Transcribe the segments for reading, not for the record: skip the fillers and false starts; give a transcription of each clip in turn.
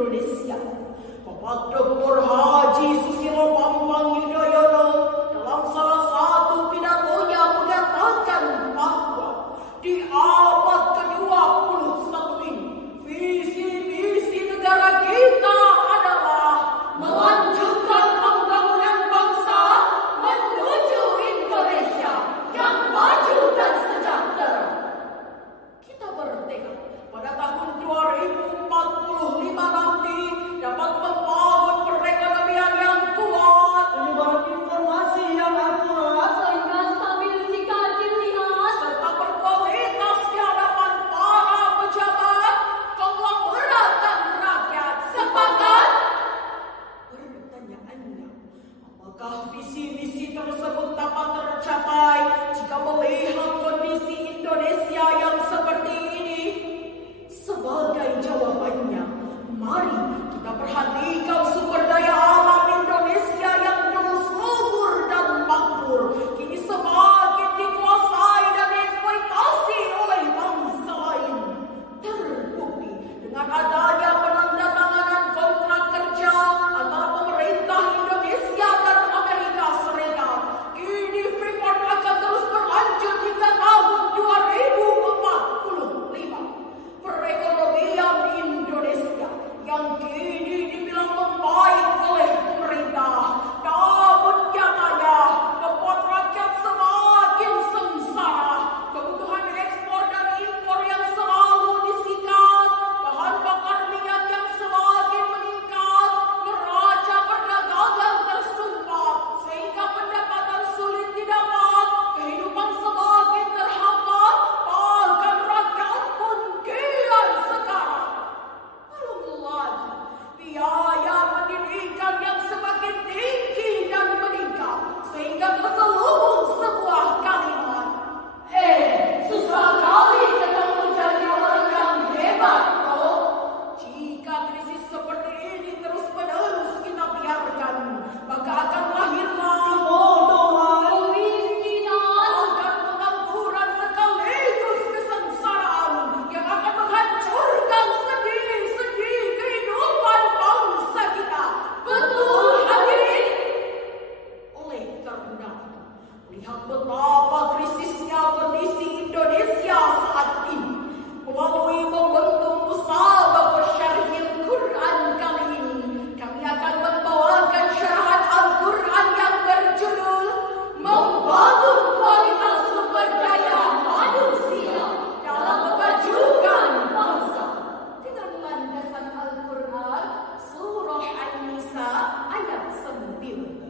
Indonesia. Bapak Dr. Haji Susilo Bambang Yudhoyono dalam salah satu pidatonya mengatakan bahwa di abad ke-21 ini visi misi negara kita adalah melanjutkan pembangunan bangsa menuju Indonesia yang maju dan sejahtera. Kita bertekad pada tahun 2045 nanti dapat membangun perekonomian yang kuat, menyebar informasi yang akurat sehingga stabilitas dilihat, serta berkualitas di hadapan para pejabat, konglomerat dan rakyat. Sepakat? Pertanyaannya, apakah visi misi tersebut dapat tercapai jika melihat kondisi Indonesia yang seperti ini? Sebagai jawabannya, mari kita perhatikan sumber daya alam Indonesia yang dulu subur dan makmur, kini semakin dikuasai dan dieksploitasi oleh bangsa lain. Terbukti dengan adanya penandatanganan kontrak kerja antara pemerintah Indonesia dan Amerika Serikat. Kini Freeport akan terus berlanjut hingga tahun 2045. Perekonomian Indonesia yang kini dibilang membaik oleh pemerintah, namun nyatanya membuat rakyat semakin sengsara. Kebutuhan ekspor dan impor yang selalu disikat, bahan bakar minyak yang semakin meningkat, neraca perdagangan tersumbat sehingga pendapatan sulit didapat, kehidupan semakin terhambat, bahkan rakyat pun kian sekarang. Belum lagi biaya pendidikan yang semakin tinggi dan meningkat sehingga terselubung sebuah kalimat, susah kali ketemu menjadi orang yang hebat, bro. Jika krisis seperti ini terus menerus kita biarkan, maka akan lahirlah kebodohan, kemiskinan, akan pengangguran sekaligus kesengsaraan yang akan menghancurkan sendi-sendi kehidupan bangsa kita. Betul, hadirin? Oleh karena melihat betapa krisisnya kondisi Indonesia saat ini, melalui momentum Musabaqah Syarhil Quran kali ini, kami akan membawakan syarahan Al-Quran yang berjudul Membangun Kualitas Sumber Daya Manusia dalam Memajukan Bangsa, dengan landasan Al-Quran Surah An-Nisa ayat 9.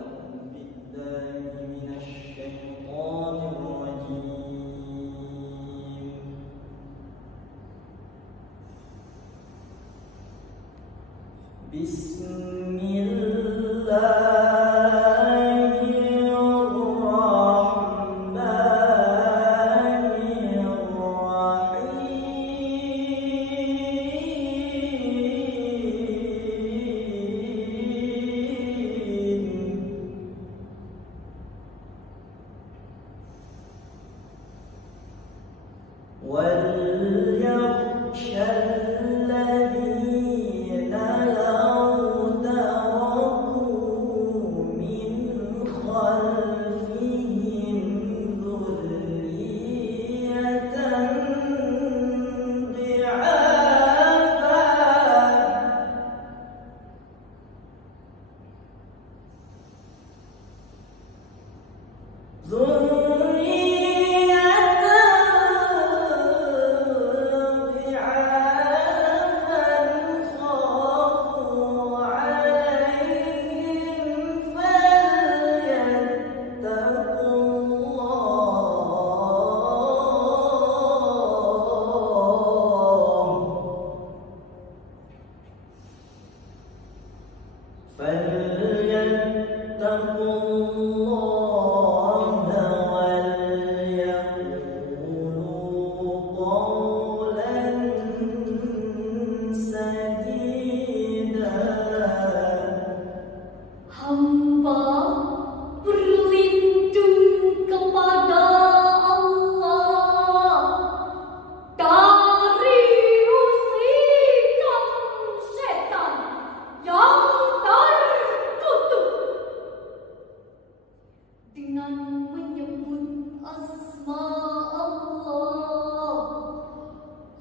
dengan menyebut asma Allah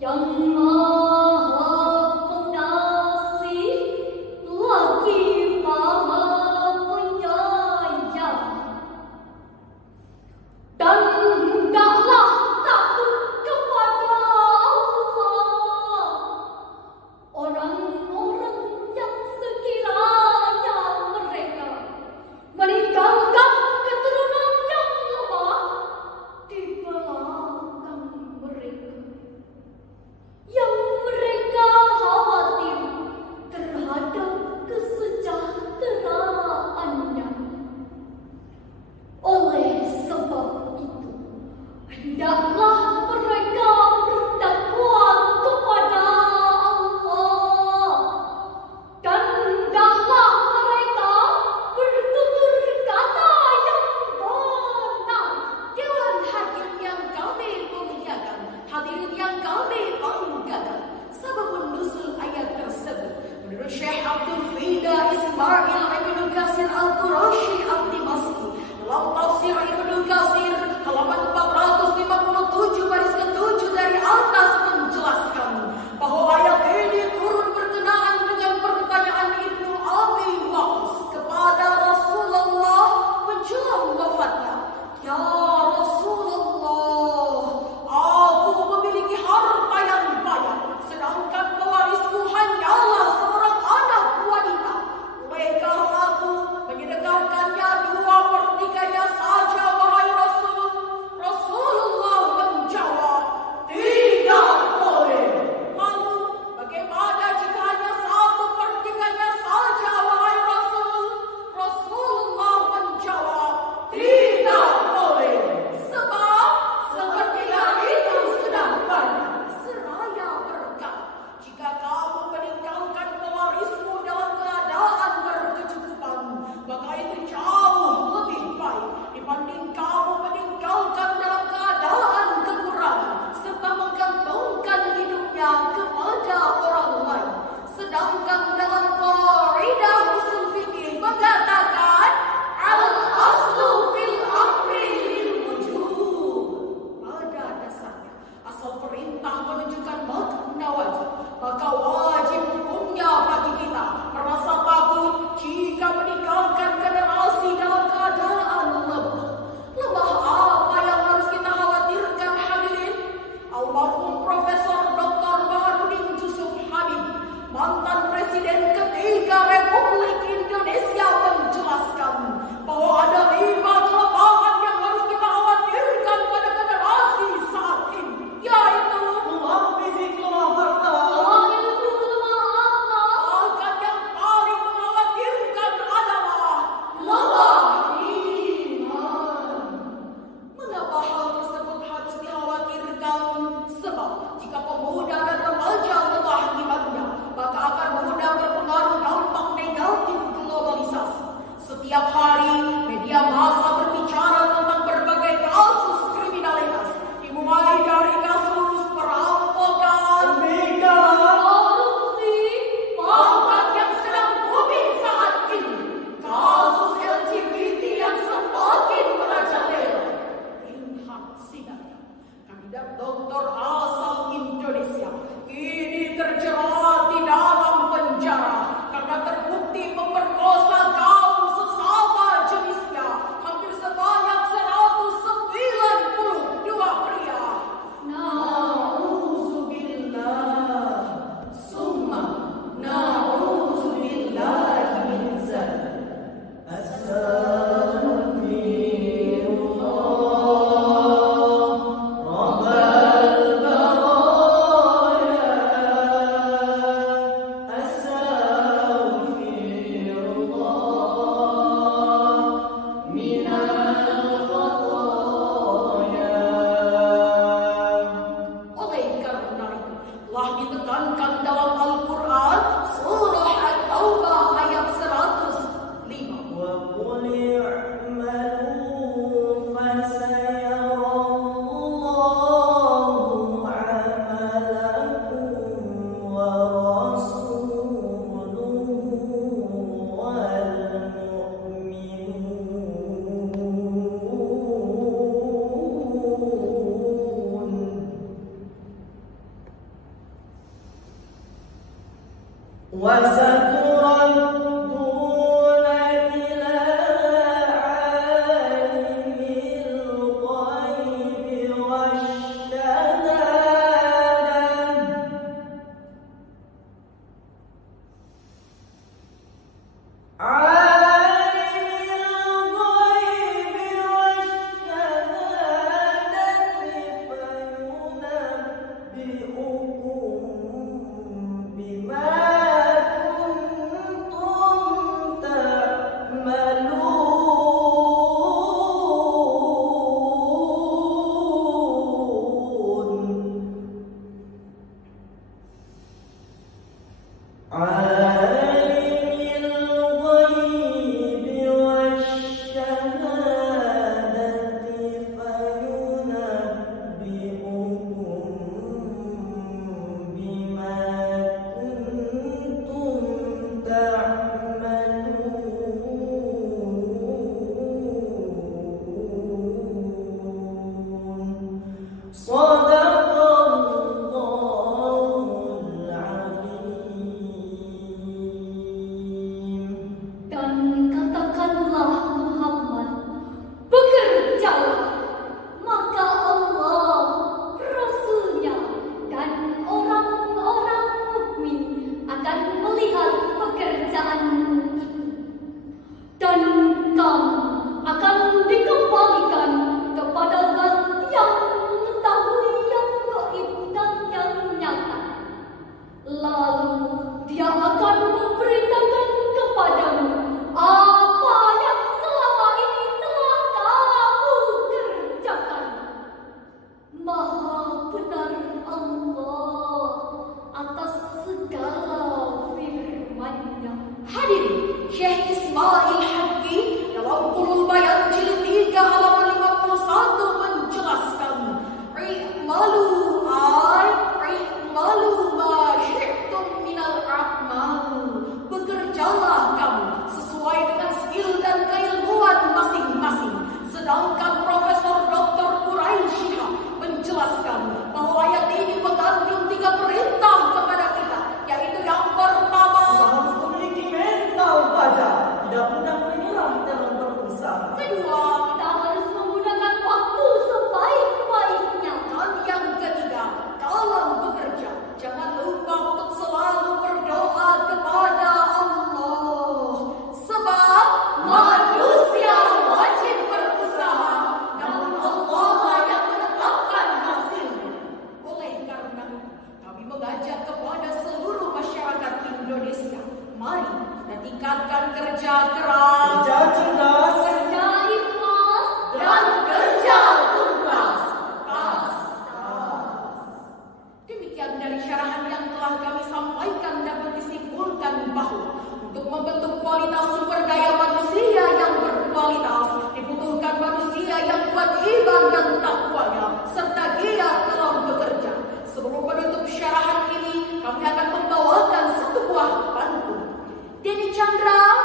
yang Maha Pengasih lagi Maha Penyayang. Dan hendaklah takut kepada Allah orang-orang yang sekiranya mereka meninggalkan keturunan yang lemah di belakang mereka, yang Chandra